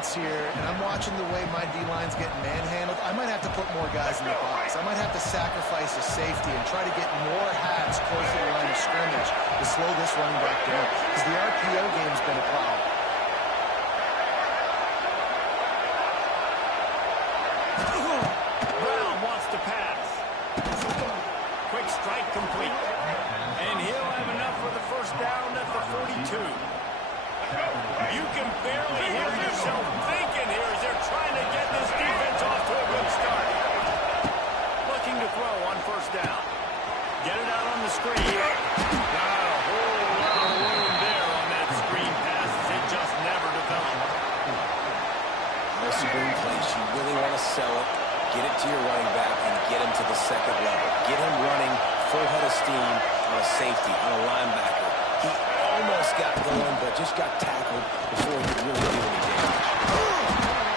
defense here, and I'm watching the way my D-line's getting manhandled, I might have to put more guys in the box. I might have to sacrifice a safety and try to get more hats close to the line of scrimmage to slow this running back down, because the RPO game's been a problem. Brown wants to pass. Quick strike complete. And he'll have enough for the first down at the 42. You can barely hear yourself thinking here as they're trying to get this defense off to a good start. Looking to throw on first down. Get it out on the screen. Not a whole lot of room there on that screen pass as it just never developed. No screen plays. You really want to sell it, get it to your running back, and get him to the second level. Get him running full head of steam on a safety, on a linebacker. He almost got going, but just got tackled before he could really do any damage.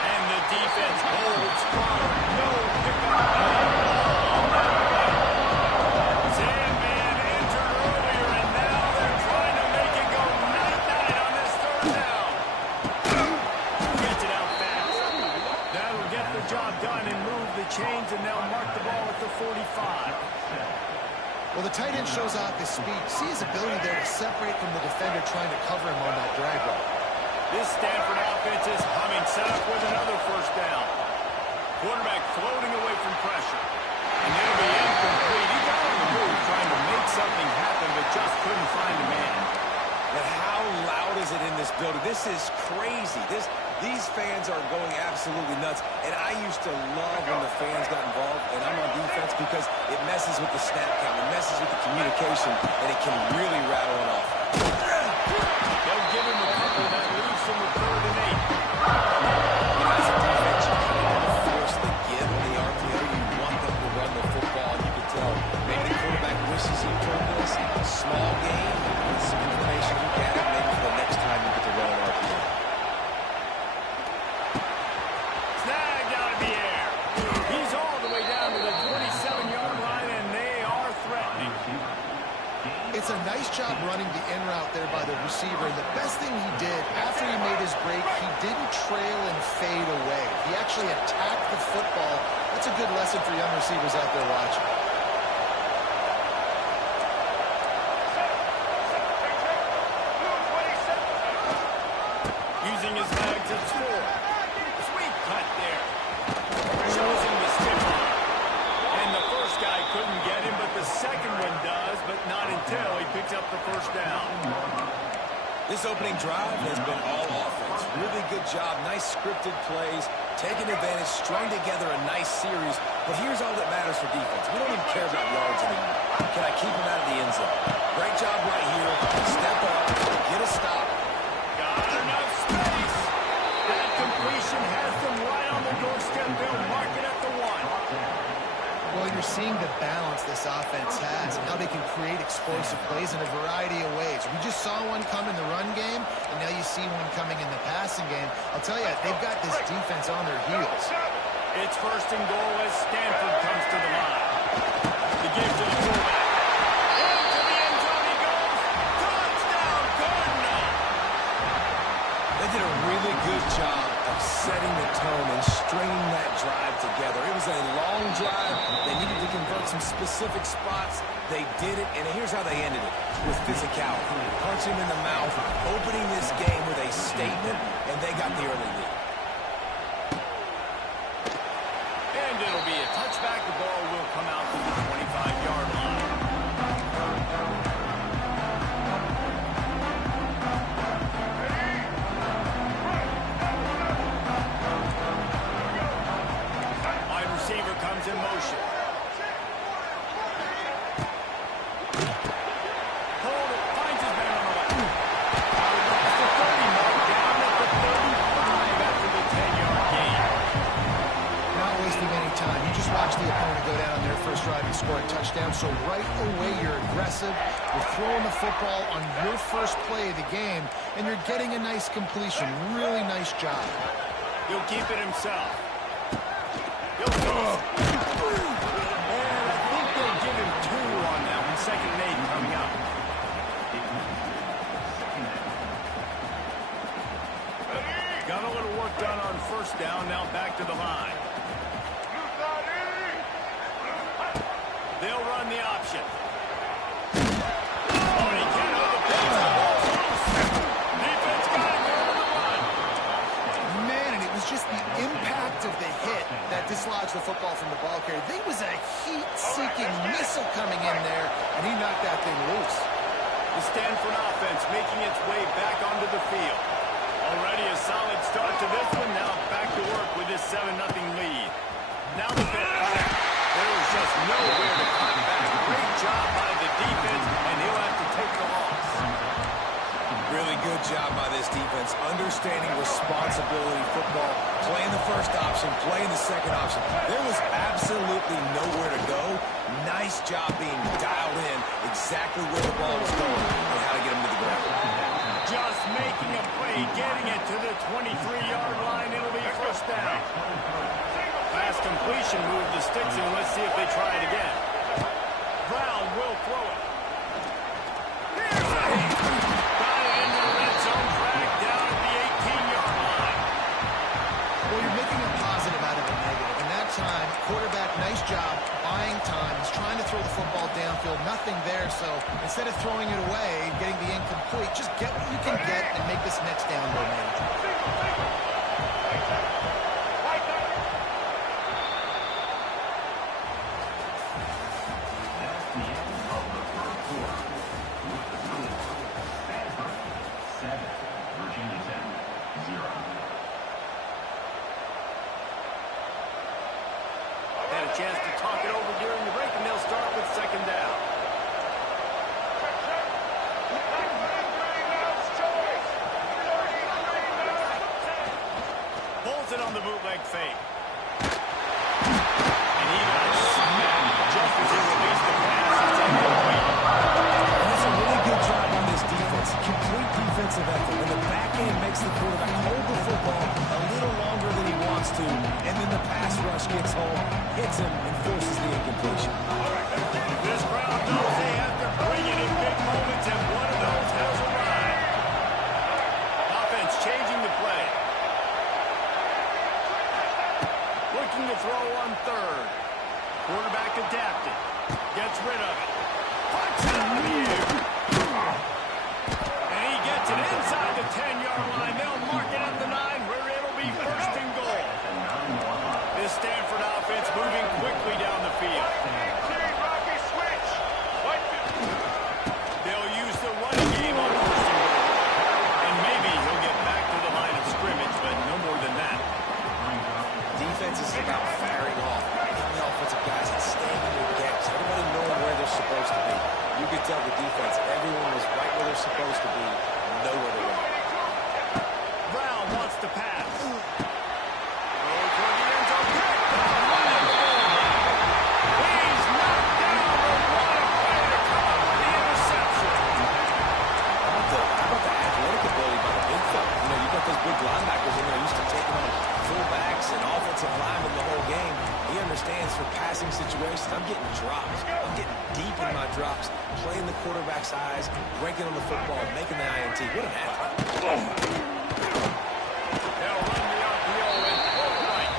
And the defense holds firm. No pickup on that play. Sandman entered earlier, and now they're trying to make it go night-night on this third down. Gets it out fast. That'll get the job done and move the chains, and they'll mark the ball at the 45. Well, the tight end shows off his speed. See his ability there to separate from the defender trying to cover him on that drag route. This Stanford offense is humming, set up with another first down. Quarterback floating away from pressure. And it'll be incomplete. He got on the move trying to make something happen, but just couldn't find a man. But how loud is it in this building? This is crazy. These fans are going absolutely nuts. And I used to love when the fans got involved, and I'm on defense, because it messes with the snap count, it messes with the communication, and it can really rattle it off. They'll give him a couple that leaves him with 3rd and 8. As a defense, you kind of want to force the give on the RPO. You want them to run the football. You can tell maybe the quarterback wishes he turned this. Small game, with some information you get, maybe for the next time you get to run an RPO. Snagged out of the air. He's all the way down to the 27-yard line, and they are threatening. It's a nice job running the in route there by the receiver. And the best thing he did after he made his break, he didn't trail and fade away. He actually attacked the football. That's a good lesson for young receivers out there watching. Using his legs at 4. Sweet cut there. Shows him the stiff arm. And the first guy couldn't get him, but the second one does, but not until he picks up the first down. This opening drive has been all offense. Really good job, nice scripted plays, taking advantage, strung together a nice series. But here's all that matters for defense. We don't even care about yards anymore. Can I keep him out of the end zone? Great job right here. Step up, get a stop. Got enough space. That completion has them right on the doorstep. They'll mark it at the 1. Well, you're seeing the balance this offense has and how they can create explosive plays in a variety of ways. We just saw one come in the run game, and now you see one coming in the passing game. I'll tell you, they've got this defense on their heels. It's 1st and goal as Stanford comes to the line. The give to the fullback. Into the end zone he goes. Touchdown, Cardinal. They did a really good job of setting the tone and stringing that drive together. It was a long drive. They needed to convert some specific spots. They did it, and here's how they ended it, with physicality. Punch him in the mouth, opening this game with a statement, and they got the early lead. And it'll be a touchback. The ball will come out to the 25-yard line. Receiver comes in motion. Hold it, finds his man on the left. Across the 30, mark down at the 35 after the 10-yard gain. Not wasting any time. You just watch the opponent go down on their first drive and score a touchdown. So right away, you're aggressive. You're throwing the football on your first play of the game, and you're getting a nice completion. Really nice job. He'll keep it himself. And I think they'll give him 2 on that one. 2nd and 8 coming up. Got a little work done on first down. Now back to the line. They'll run the option. Oh, he can't hold the pace. The ball's loose. Defense got it there on the run. Man, and it was just the impact of the hit that dislodged the football from the ball carrier. There was a heat-seeking missile coming in there, and he knocked that thing loose. The Stanford offense making its way back onto the field. Already a solid start to this one. Now back to work with this 7-0 lead. Now the pitch. There was just nowhere to cut back. Great job by the defense, and he'll have to take the loss. Really good job by this defense, understanding responsibility football, playing the first option, playing the second option. There was absolutely nowhere to go. Nice job being dialed in exactly where the ball was going and how to get him to the ground. Just making a play, getting it to the 23-yard line. It'll be first down. Pass completion, move the sticks in. Let's see if they try it again. Brown will throw it. Here's a hit. Got it into the red zone. Drag down at the 18-yard line. Well, you're making a positive out of a negative. And that time, quarterback, nice job, buying time. He's trying to throw the football downfield. Nothing there, so instead of throwing it away, getting the incomplete, just get what you can get and make this next down more manageable. Had a chance to talk it over during the break, and they'll start with second down. Pulls it on the bootleg fake. And he got smacked just as he released the pass. It's incomplete. And that's a really good job on this defense. Complete defensive effort. And the back end makes the quarterback hold the football a little longer than he wants to. And then the pass rush gets home, hits him, and forces the incompletion. This crowd knows they have to bring it in big moments, and one of those has arrived. Offense changing the play. Looking to throw on third. Quarterback adapted. Gets rid of it. Puts it out of the air. And he gets it inside the 10-yard line. They'll mark it at the 9, where it'll be first and goal. This Stanford offense moving quickly down the field. They'll use the running game on first and goal. And maybe he'll get back to the line of scrimmage, but no more than that. Defense is about firing off, getting the offensive guys and staying in their gaps. Everybody knowing where they're supposed to be. You could tell the defense, everyone was right where they're supposed to be, nowhere to run. Brown wants to pass. Throw toward the end zone. Picked off right at the goal line. He's knocked down, but what a play to come up with the interception. How about the athletic ability by the big fella? You know, you got those big linebackers in there used to taking on fullbacks and offensive linemen the whole game. He understands for passing situations, I'm getting drops. I'm getting deep in my drops, playing the quarterback's eyes, breaking on the football, making the INT. What an athlete. They'll run the RPO and pull it right.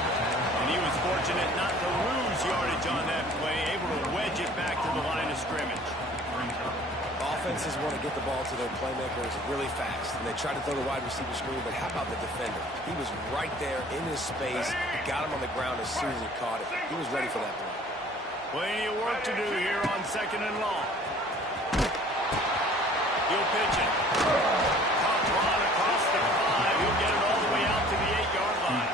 And he was fortunate not to lose yardage on that play, able to wedge it back to the line of scrimmage. Offenses want to get the ball to their playmakers really fast, and they try to throw the wide receiver screen, but how about the defender? He was right there in his space, got him on the ground as soon as he caught it. He was ready for that play. Plenty of work to do here on second and long. He'll pitch it. Top run across the 5. He'll get it all the way out to the 8-yard line.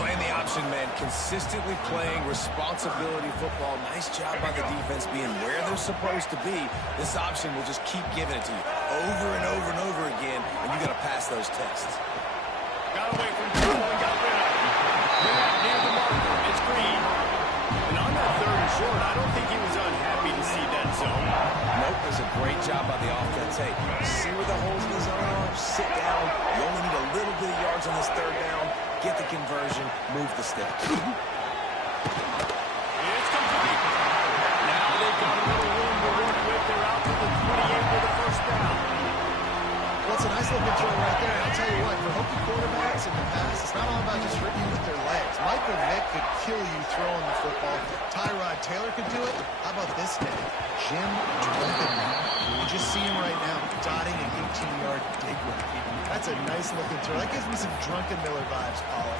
Playing the option man, consistently playing responsibility football. Nice job by the defense being where they're supposed to be. This option will just keep giving it to you over and over and over again, and you got to pass those tests. Got away from trouble and got rid of it. Back near the marker. It's Green. And on that third and short, I don't think he was unhappy to see that zone. Nope, it was a great job by the offense. Hey, see where the holes in the zone are? Sit down. You only need a little bit of yards on this third down. Get the conversion. Move the sticks. It's complete. Now they've got a little room to work with. They're out to the 28 for the first down. Well, it's a nice looking throw right there. And I'll tell you what, for Hokie quarterbacks in the past, it's not all about just hitting you with their legs. Michael Vick could kill you throwing the football. Tyrod Taylor could do it. How about this name? Jim Druckenmiller. You just see him right now, dotting an 18-yard dig route. That's a nice looking throw. That gives me some Druckenmiller vibes, Paul.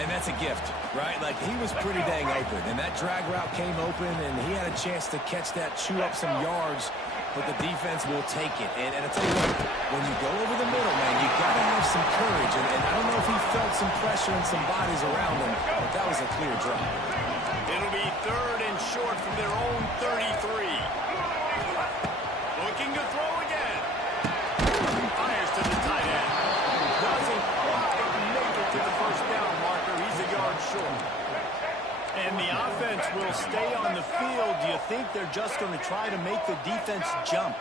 And that's a gift, right? Like, he was pretty dang open, and that drag route came open, and he had a chance to catch that, chew up some yards, but the defense will take it. And I tell you what, when you go over the middle, man, you got to have some courage. And I don't know if he felt some pressure and some bodies around him, but that was a clear drop. It'll be 3rd and short from their own 33. Looking to throw again. Fires to the tight end. Doesn't quite make it to the first down marker. He's a yard short. And the offense will stay on the field. Do you think they're just going to try to make the defense jump?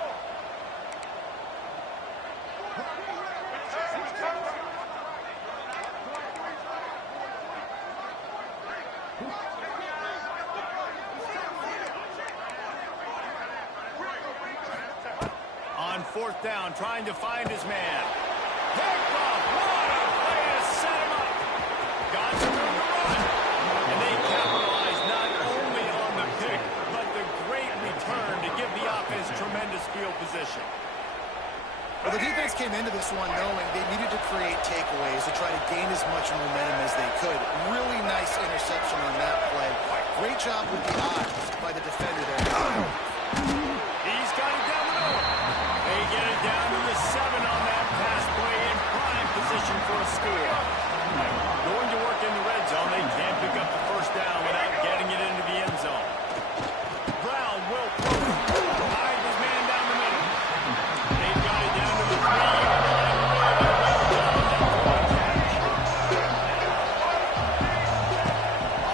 On 4th down, trying to find his man. Pickoff! What a play to set him up! Got some room to run. And they capitalize not only on the pick, but the great return to give the offense tremendous field position. Well, the defense came into this one knowing they needed to create takeaways to try to gain as much momentum as they could. Really nice interception on that play. Great job with the eyes by the defender there. He's got it down the middle. They get it down to the 7 on that pass play in prime position for a score. Going to work in the red zone. They can't pick up the first down without getting it into the end zone. Brown will hide his man down the middle. They've got it down to the 3-yard line.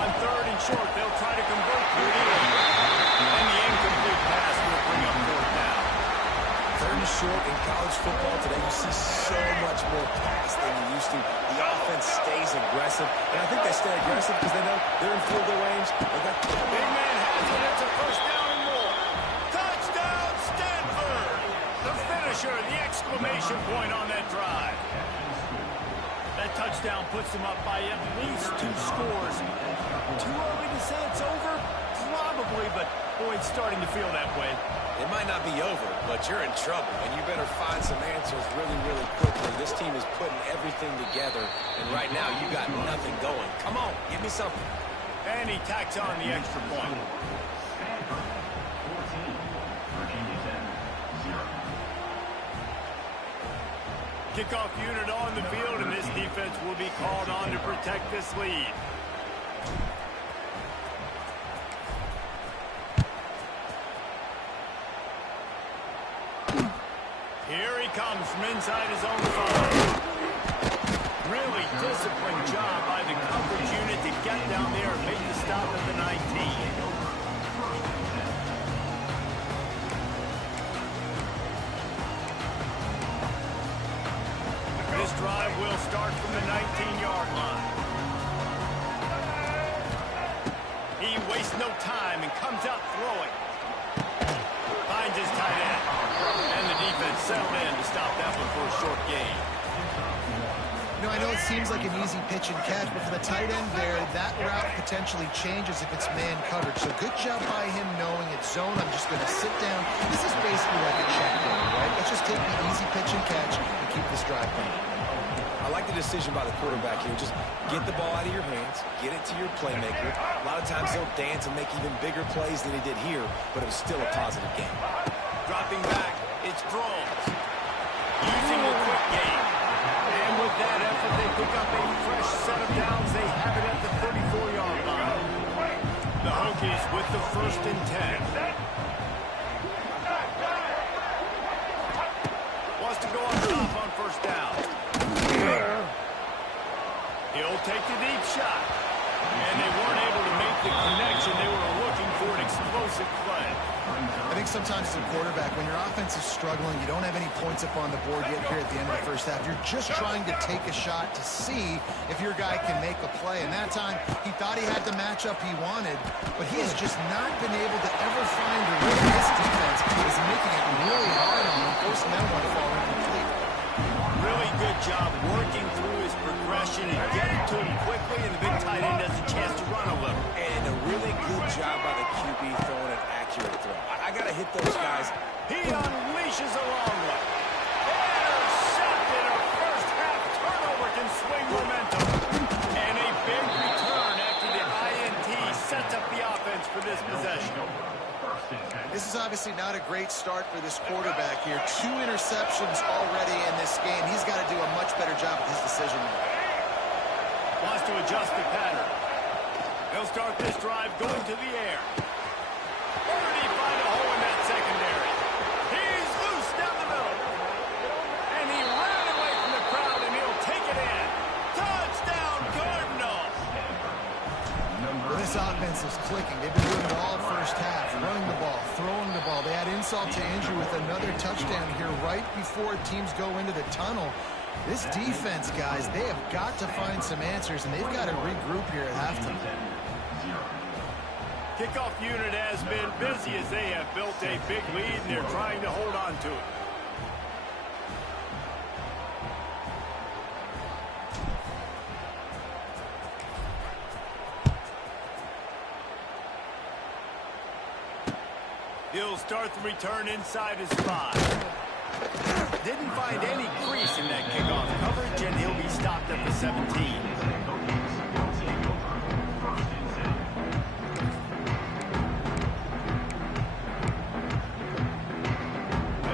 On 3rd and short, they'll try to convert through the end. And the incomplete pass will bring up 4th down. 3rd and short in college football today, you see so much more pass than you used to. The offense stays aggressive, and I think they stay aggressive because they know they're in field goal range. Big man has it. It's a first down and more. Touchdown, Stanford! The finisher, the exclamation point on that drive. That touchdown puts them up by at least 2 scores. Too early to say it's over? Probably, but boy, it's starting to feel that way. It might not be over, but you're in trouble, and you better find some answers really, really quickly. This team is putting everything together, and right now you got nothing going. Come on, give me something. And he tacks on the extra point. Kickoff unit on the field, and this defense will be called on to protect this lead. Here he comes from inside his own 5. Really disciplined job by the coverage unit to get down there and make the stop at the 19. This drive will start from the 19-yard line. He wastes no time and comes out throwing. Finds his tight end. And the defense settled in to stop that one for a short gain. You know, I know it seems like an easy pitch and catch, but for the tight end there, that route potentially changes if it's man coverage. So good job by him knowing it's zone. I'm just going to sit down. This is basically like a check down, right? Let's just take the easy pitch and catch and keep this drive going. I like the decision by the quarterback here. Just get the ball out of your hands, get it to your playmaker. A lot of times he'll dance and make even bigger plays than he did here, but it was still a positive game. Dropping back, it's Drones. Using a quick game. And with that effort, they pick up a fresh set of downs. They have it at the 34-yard line. The Hokies with the 1st and 10. Wants to go up top on 1st down. He'll take the deep shot. And they weren't able to make the connection. They were looking for an explosive play. I think sometimes as a quarterback, when your offense is struggling, you don't have any points up on the board yet here at the end of the first half. You're just trying to take a shot to see if your guy can make a play. And that time, he thought he had the matchup he wanted, but he has just not been able to ever find a rhythm. This defense is making it really hard on him, forcing that one to fall incomplete. good job working through his progression and getting to him quickly, and the big tight end has a chance to run a little. And a really good job by the QB throwing an accurate throw. I got to hit those guys. He unleashes a long one. Intercepted. A first-half turnover can swing momentum. And a big return after the INT sets up the offense for this possession. This is obviously not a great start for this quarterback here. 2 interceptions already in this game. He's got to do a much better job with his decision-making. Wants to adjust the pattern. He'll start this drive going to the air. Where did he find a hole in that secondary? He's loose down the middle. And he ran away from the crowd, and he'll take it in. Touchdown, Cardinals! Well, this offense is clicking. They've been doing it all first half. Running the ball, throwing the ball. They add insult to injury with another touchdown here right before teams go into the tunnel. This defense, guys, they have got to find some answers, and they've got to regroup here at halftime. Kickoff unit has been busy as they have built a big lead, and they're trying to hold on to it. He'll start the return inside his 5. Didn't find any crease in that kickoff coverage, and he'll be stopped at the 17.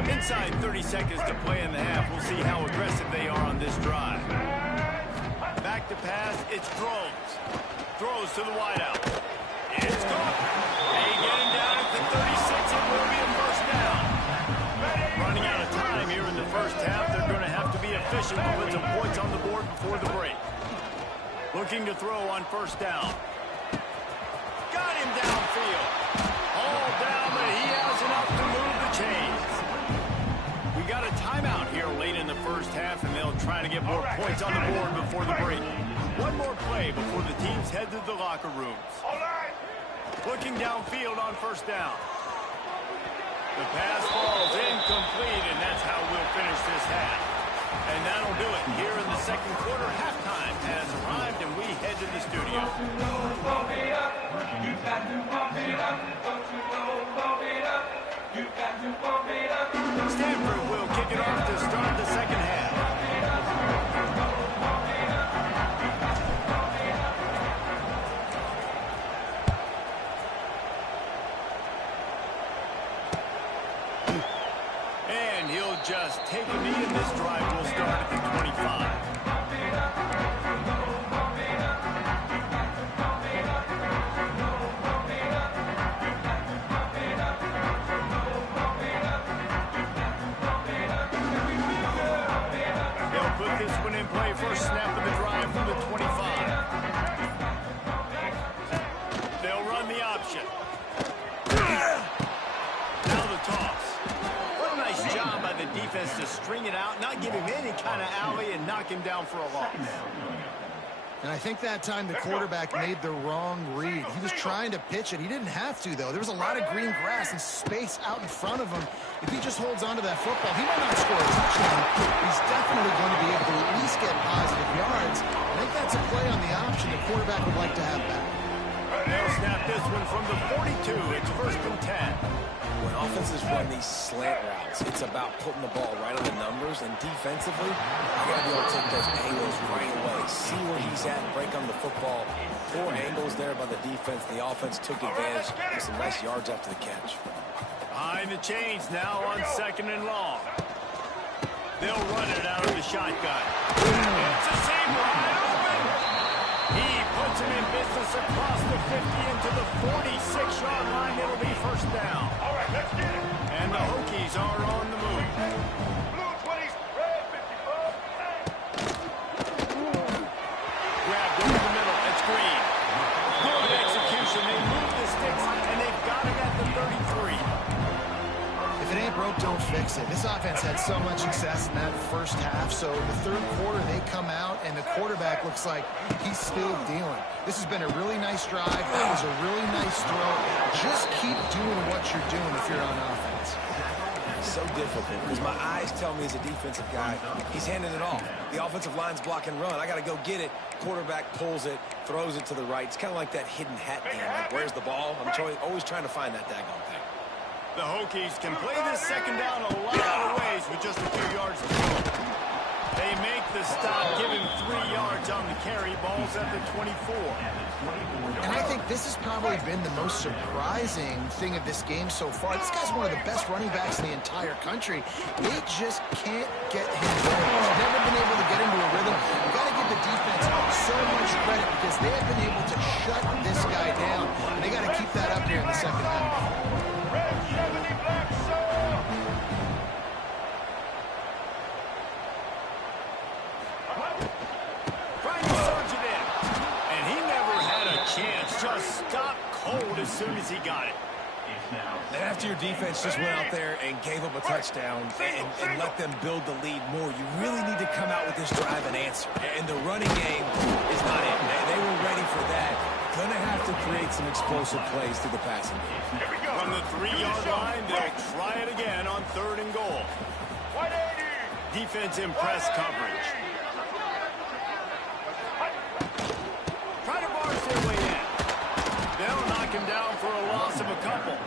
Inside 30 seconds to play in the half. We'll see how aggressive they are on this drive. Back to pass, it's Drones. Throws to the wideout. It's caught. They get him down at the 36. It will be a first down. Running out of time here in the first half. They're going to have to be efficient to put some points on the board before the break. Looking to throw on first down. Got him downfield. All down, but he has enough to move the chains. We got a timeout here late in the first half, and they'll try to get more points on the board before the break. One more play before the teams head to the locker rooms. Looking downfield on first down. The pass falls incomplete, and that's how we'll finish this half. And that'll do it here in the second quarter. Halftime has arrived, and we head to the studio. Stanford will kick it off to start the second half. And he'll just take a knee, and this drive will start at the 25. First snap of the drive from the 25. They'll run the option. Now the toss. What a nice job by the defense to string it out, not give him any kind of alley, and knock him down for a loss. And I think that time the quarterback made the wrong read. He was trying to pitch it. He didn't have to, though. There was a lot of green grass and space out in front of him. If he just holds on to that football, he might not score a touchdown. He's definitely going to be able to at least get positive yards. I think that's a play on the option the quarterback would like to have back. They'll snap this one from the 42. It's first and 10. When offenses run these slant routes, it's about putting the ball right on the numbers, and defensively, I got to be able to take those angles right away, see where he's at, break on the football. Poor angles there by the defense. The offense took advantage with some nice yards after the catch. Behind the chains now on second and long. They'll run it out of the shotgun. It's a seam wide open. He puts him in business across the 50 into the 46-yard line. It'll be first down. All right, let's get it. And the Hokies are on the move. Blue 20s, red 54. Grabbed over the middle. It's Green. Good execution. They move the sticks, and they've got it at the 33. If it ain't broke, don't fix it. This offense had so much success in that first half, so in the third quarter they come out and the quarterback looks like he's still dealing. This has been a really nice drive. That was a really nice throw. Just keep doing what you're doing if you're on offense. so difficult because my eyes tell me as a defensive guy, he's handing it off. The offensive line's block and run. I got to go get it. Quarterback pulls it, throws it to the right. It's kind of like that hidden hat game. Like, where's the ball? I'm always trying to find that daggone thing. The Hokies can play this second down a lot of ways with just a few yards to go. They make the stop, give him 3 yards on the carry. Ball's at the 24. And I think this has probably been the most surprising thing of this game so far. This guy's one of the best running backs in the entire country. They just can't get him going. He's never been able to get into a rhythm. You've got to give the defense so much credit because they have been able to shut this guy down. And they got to keep that up here in the second half. Just stopped cold as soon as he got it. And after your defense just went out there and gave up a touchdown and let them build the lead more, you really need to come out with this drive and answer. And the running game is not it. They were ready for that. Gonna have to create some explosive plays through the passing game. From the 3-yard line, they'll try it again on 3rd and goal. Defense in press coverage. Try to barge their way in. They'll knock him down for a loss of a couple.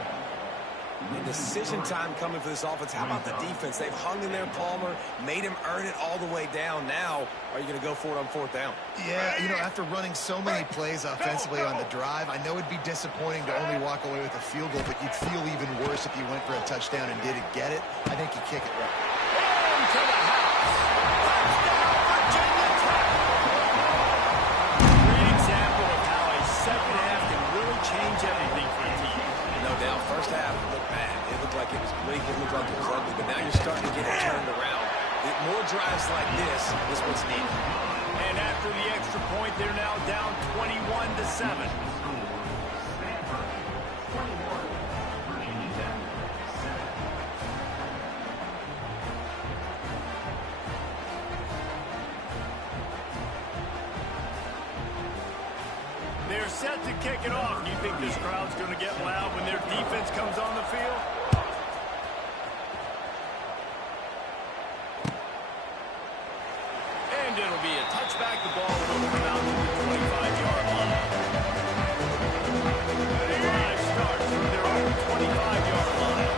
And decision time coming for this offense. How about the defense? They've hung in there, Palmer, made him earn it all the way down. Now, are you going to go for it on 4th down? Yeah, you know, after running so many plays offensively on the drive, I know it'd be disappointing to only walk away with a field goal, but you'd feel even worse if you went for a touchdown and didn't get it. I think you kick it right. And to the house. Touchdown, Virginia Tech. Great example of how a second half can really change everything for a team. No doubt. First half, it looked bad. It looked like it was bleak. It looked like it was ugly. But now you're starting to get it turned around. More drives like this is what's needed. And after the extra point, they're now down 21-7. They're set to kick it off. Do you think this crowd's going to get loud when their defense comes on the field? And it'll be a touchback. The ball will come out to the 25-yard line. The drive starts from their own 25-yard line.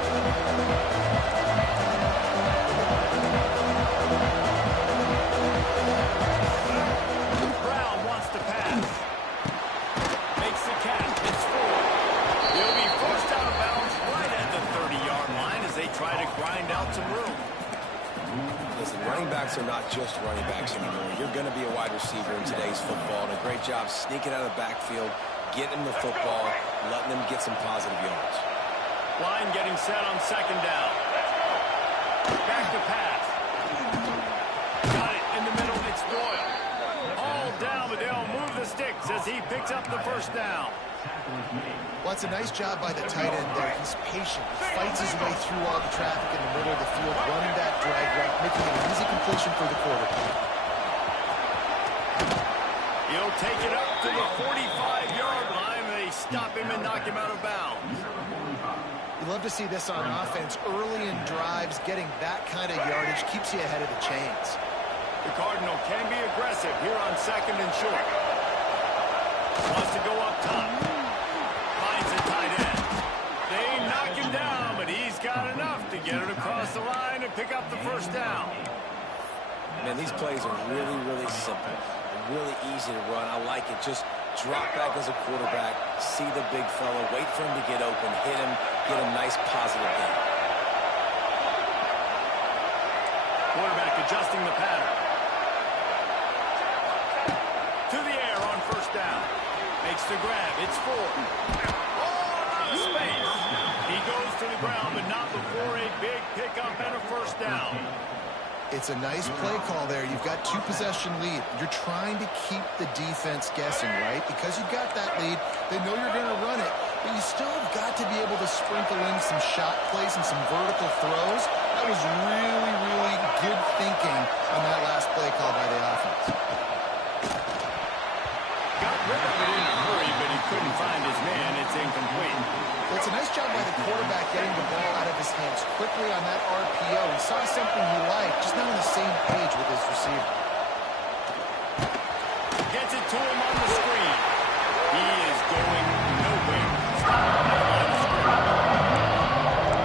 Brown wants to pass. Makes the catch. It's 4. He'll be forced out of bounds right at the 30-yard line as they try to grind out some room. Listen, running backs are not just running backs anymore. You're going to be a wide receiver in today's football, and a great job sneaking out of the backfield, getting the football, letting them get some positive yards. Line getting set on 2nd down. Back to pass. Got it in the middle. It's Doyle. All down, but they'll move the sticks as he picks up the 1st down. Well, it's a nice job by the tight end there. He's patient. He fights his way through all the traffic in the middle of the field, running that drag route, making it an easy completion for the quarterback. He'll take it up to the 45-yard line. They stop him and knock him out of bounds. You love to see this on offense. Early in drives, getting that kind of yardage keeps you ahead of the chains. The Cardinal can be aggressive here on 2nd and short. Wants to go up top. Finds a tight end. They knock him down, but he's got enough to get it across the line and pick up the 1st down. Man, these plays are really, really simple. Really easy to run. I like it. Just drop back as a quarterback, see the big fella, wait for him to get open, hit him, get a nice positive gain. Quarterback adjusting the pattern. To the air on 1st down. Makes the grab. It's 4. Oh, space. He goes to the ground, but not before a big pickup and a 1st down. It's a nice play call there. You've got 2-possession lead. You're trying to keep the defense guessing, right? Because you've got that lead, they know you're going to run it, but you still have got to be able to sprinkle in some shot plays and some vertical throws. That was really, really good thinking on that last play call by the offense. Got rid of it in a hurry, but he couldn't find his man. It's incomplete. Well, It's a nice job by the quarterback getting the ball out of his hands quickly on that RPO. He saw something he liked, just not on the same page with his receiver. Gets it to him on the screen. He is going nowhere. Stop.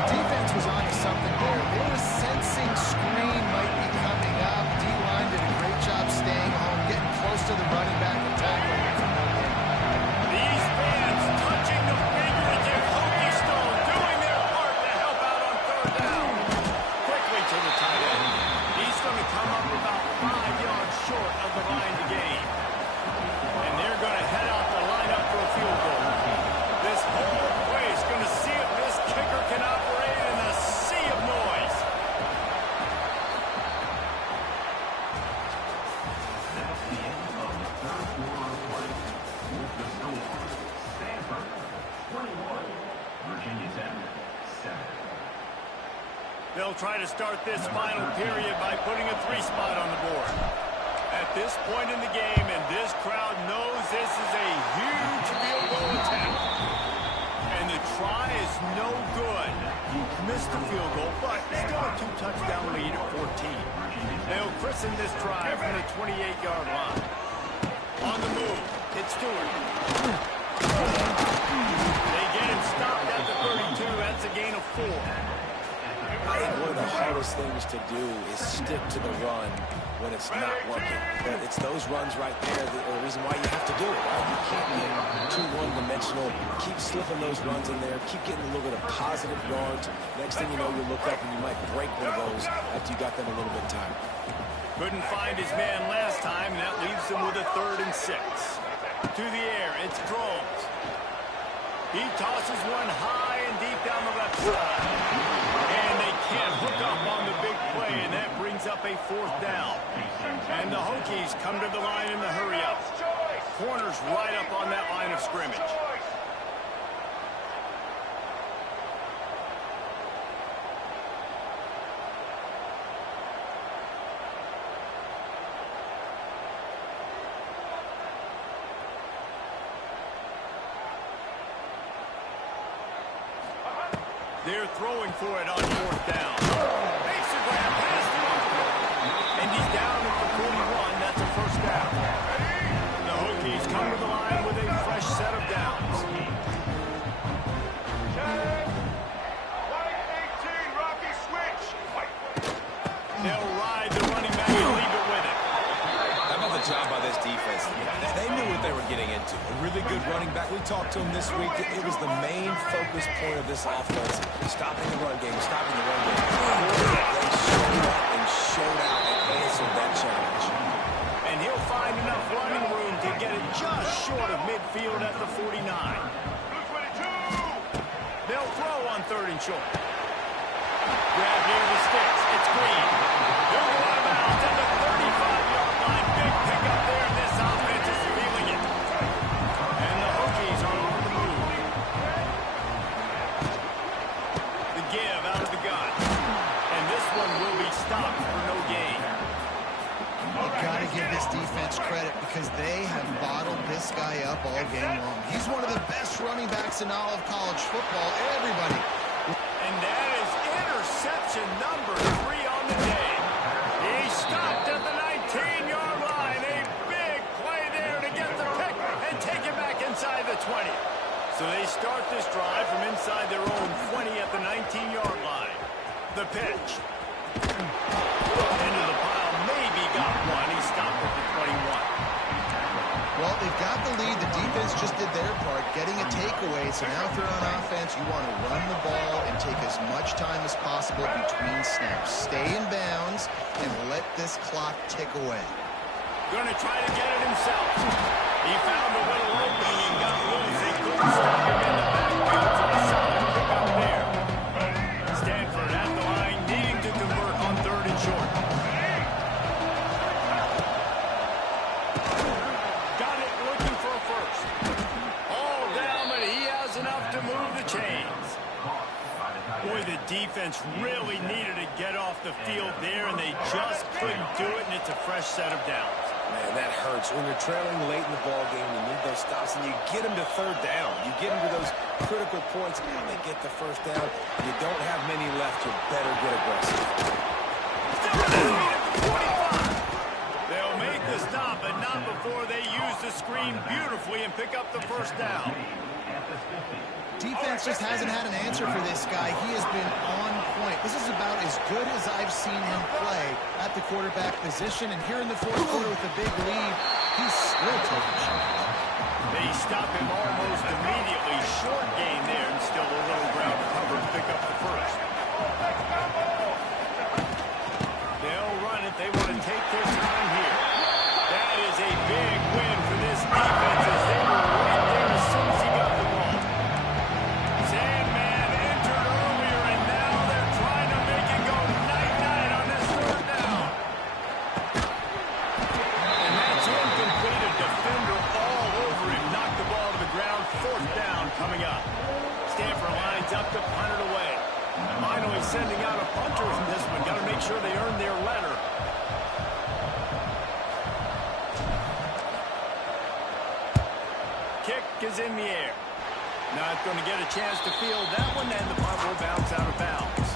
Defense was on to something there. They were sensing screen might be coming up. D-line did a great job staying home, getting close to the running back and tackling him for no gain. These fans touching the finger at their Hokie Stone, doing their part to help out on third down. Quickly to the tight end. He's going to come up about 5 yards short of the line to gain. And they're going to head out the lineup for a field goal. This whole play is going to see if this kicker can operate in a sea of noise. They'll try to start this final period by putting a 3-spot on the board. At this point in the game, and this crowd knows this is a huge field goal attempt. And the try is no good. Missed the field goal, but still a 2-touchdown lead at 14. They'll christen this drive from the 28-yard line. On the move, it's Stewart. They get him stopped at the 32. That's a gain of 4. I think one of the hardest things to do is stick to the run when it's not working. But it's those runs right there that are the reason why you have to do it, right? You can't be too one-dimensional. Keep slipping those runs in there. Keep getting a little bit of positive yards. Next thing you know, you look up and you might break one of those after you got them a little bit tired. Couldn't find his man last time, and that leaves him with a 3rd and 6. To the air, it's Drones. He tosses one high and deep down the left side. And they can't hook up on the big play, and that brings up a 4th down. And the Hokies come to the line in the hurry-up. Corners right up on that line of scrimmage. They're throwing for it on 4th down. Makes a grab past him. And he's down at the 41. That's a 1st down. The Hokies come to the line with a fresh set of downs. They'll ride the running back and leave it with it. How about the job by this defense? They knew what they were getting into. A really good running back. We talked to him this week. It was the main focus point of this offense. Stopping the run game, stopping the run game. They showed up and showed out and answered that challenge. And he'll find enough running room to get it just short of midfield at the 49. They'll throw on 3rd and short. Grab near the sticks. It's Green. He'll go out of bounds at the 35-yard line. Big pickup there, and this offense is feeling it. And the Hokies are on the move. The give out of the gun. And this one will be stopped for no gain. You've got to give this defense credit because they have bottled this guy up all game long. He's one of the best running backs in all of college football. Everybody. And that is interception number 3 on the day. He stopped at the 19-yard line. A big play there to get the pick and take it back inside the 20. So they start this drive from inside their own 20 at the 19-yard line. The pitch. Into the pile, maybe got one. He stopped at the 21. Well, they've got the lead. The defense just did their part, getting a takeaway. So now if you're on offense, you want to run the ball and take as much time as possible between snaps. Stay in bounds and let this clock tick away. Going to try to get it himself. He found a little opening and got loose. They couldn't stop him in the backfield, so a solid pickup there. Stanford at the line, needing to convert on 3rd and short. Got it, looking for a 1st. All down, but he has enough to move the chains. Boy, the defense really needed to get off the field there, and they just couldn't do it, and it's a fresh set of downs. Man, that hurts. When you're trailing late in the ball game, you need those stops, and you get them to third down. You get them to those critical points, and they get the first down. You don't have many left. You better get aggressive. Still at his feet at the 25. They'll make the stop, but not before they use the screen beautifully and pick up the first down. Defense just hasn't had an answer for this guy. He has been on point. This is about as good as I've seen him play at the quarterback position. And here in the fourth quarter with a big lead, he's still taking shots. They stop him almost immediately. Short gain there, and still a little ground to cover to pick up the first. They'll run it. They want to take their time here. That is a big win for this defense as they were right there as soon as he got the ball. Sandman entered earlier, and now they're trying to make it go night-night on this third down. And that's incomplete. A defender all over him. Knocked the ball to the ground. Fourth down coming up. Stanford lines up to punt it away. Finally sending out a punter in this one. Got to make sure they earn their letter. Kick is in the air. Not going to get a chance to field that one, and the punt will bounce out of bounds.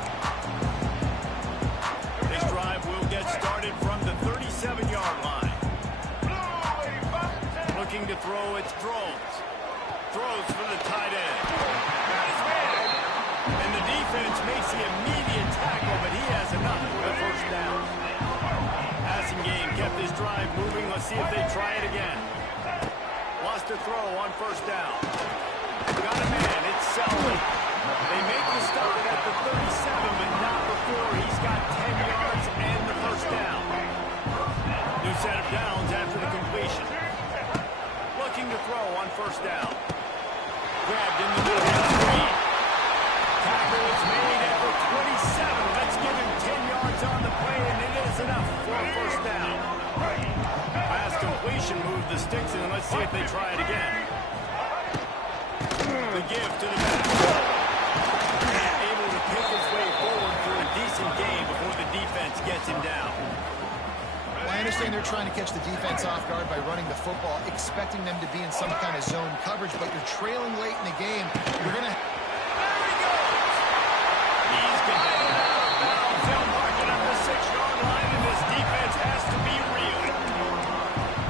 This drive will get started from the 37-yard line. Looking to throw, it's Throws. Throws for the tight end. Got his man. And the defense makes the immediate tackle, but he has enough for the first down. Passing game kept this drive moving. Let's see if they try it again. Lost a throw on first down. Got a man. It's Selby. They make the stop at the 37, but not before he's got 10 yards and the first down. New set of downs after the completion. Looking to throw on first down. Grabbed in the middle of the screen. Tackle is made at the 27. Let's give him 10 yards on the play, and it is enough for a first down. Pass completion moved the sticks in, and let's see if they try it again. The give to the back. Able to pick his way forward for a decent gain before the defense gets him down. Well, I understand they're trying to catch the defense off guard by running the football, expecting them to be in some kind of zone coverage, but you're trailing late in the game. You're going to... There he goes! He's got it out of bounds. They'll mark it up the 6-yard line, and this defense has to be real.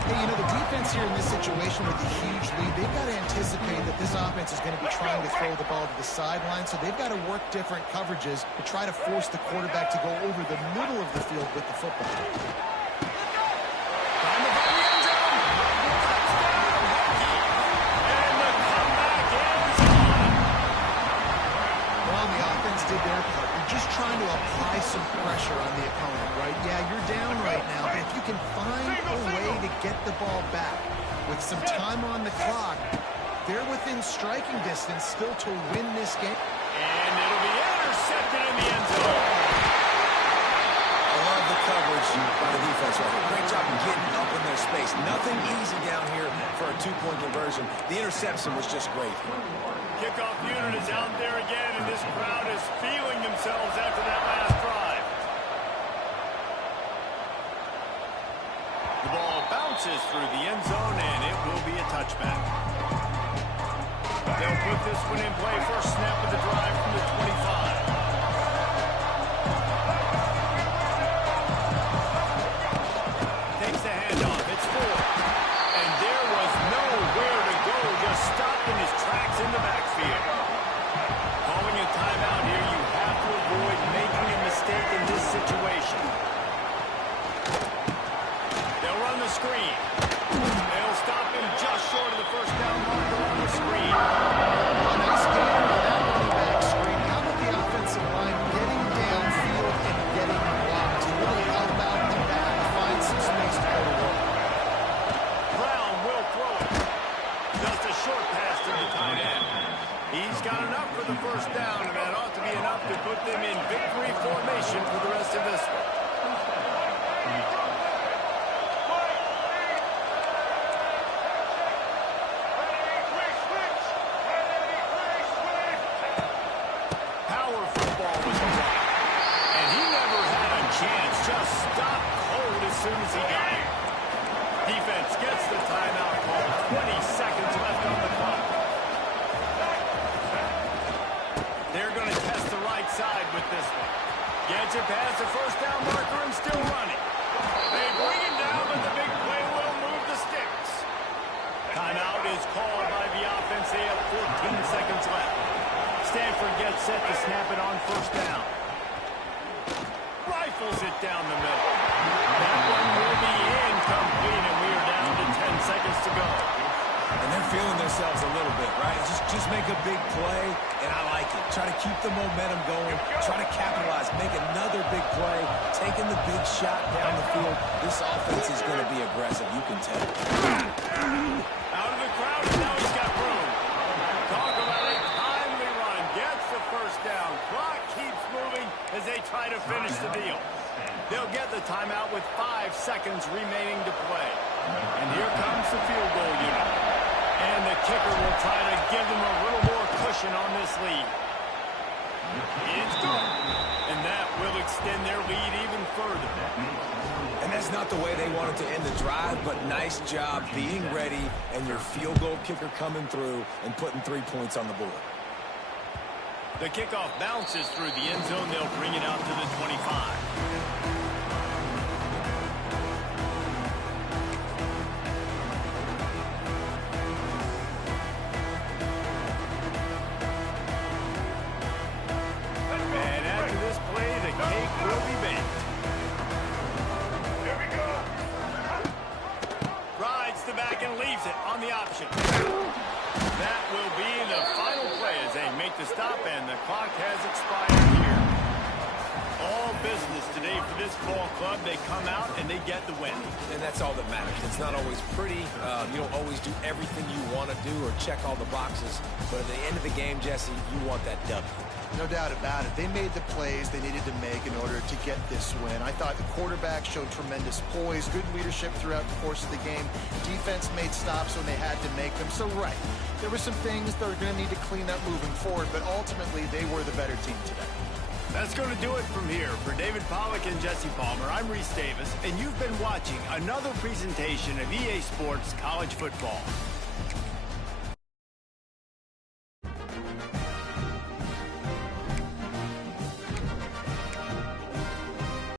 Hey, you know, the defense here in this situation with a huge lead, they've got to anticipate that this offense is going to be trying to throw the ball to the sideline, so they've got to work different coverages to try to force the quarterback to go over the middle of the field with the football. Did their part. You're just trying to apply some pressure on the opponent, right? Yeah, you're down right now, but if you can find a way to get the ball back with some time on the clock, they're within striking distance still to win this game. And it'll be intercepted in the end zone. I love the coverage by the defense right here. Great job of getting up in their space. Nothing easy down here for a two-point conversion. The interception was just great. Kickoff unit is out there again, and this crowd is feeling themselves after that last drive. The ball bounces through the end zone, and it will be a touchback. They'll put this one in play. First snap of the drive from the 25. Takes the handoff. It's Ford. And there was nowhere to go. Just stopped in his tracks in the backfield. Calling a timeout here. You have to avoid making a mistake in this situation. They'll run the screen. They'll stop him just short of the first down marker on the screen. Well, nice game on that running back screen. How about the offensive line getting downfield and getting blocked to really help out the back, find some space to go to work. Brown will throw it. Just a short pass to the tight end. He's got enough for the first down, and that ought to be enough to put them in victory formation for the rest of this one. Power football was the rock, and he never had a chance. Just stopped cold as soon as he got it. Gets it past the first down marker and still running. They bring him down, but the big play will move the sticks. Timeout is called by the offense. They have 14 seconds left. Stanford gets set to snap it on first down. Rifles it down the middle. That one will be incomplete, and we are down to 10 seconds to go. And they're feeling themselves a little bit, right? Just make a big play, and I like it. Try to keep the momentum going. Try to capitalize. Make another big play. Taking the big shot down the field. This offense is going to be aggressive. You can tell. Out of the crowd, and now he's got room. Talk about a timely run. Gets the first down. Clock keeps moving as they try to finish the deal. They'll get the timeout with 5 seconds remaining to play. And here comes the field goal unit. And the kicker will try to give them a little more cushion on this lead. It's good. And that will extend their lead even further. And that's not the way they wanted to end the drive, but nice job being ready and your field goal kicker coming through and putting 3 points on the board. The kickoff bounces through the end zone. They'll bring it out to the 25. On the option. That will be the final play as they make the stop, and the clock has expired here. All business today for this ball club. They come out and they get the win. And that's all that matters. It's not always pretty. You don't always do everything you want to do or check all the boxes. But at the end of the game, Jesse, you want that W. No doubt about it. They made the plays they needed to make in order to get this win. I thought the quarterback showed tremendous poise, good leadership throughout the course of the game. Defense made stops when they had to make them. So, right, there were some things that are going to need to clean up moving forward, but ultimately they were the better team today. That's going to do it from here. For David Pollack and Jesse Palmer, I'm Reese Davis, and you've been watching another presentation of EA Sports College Football.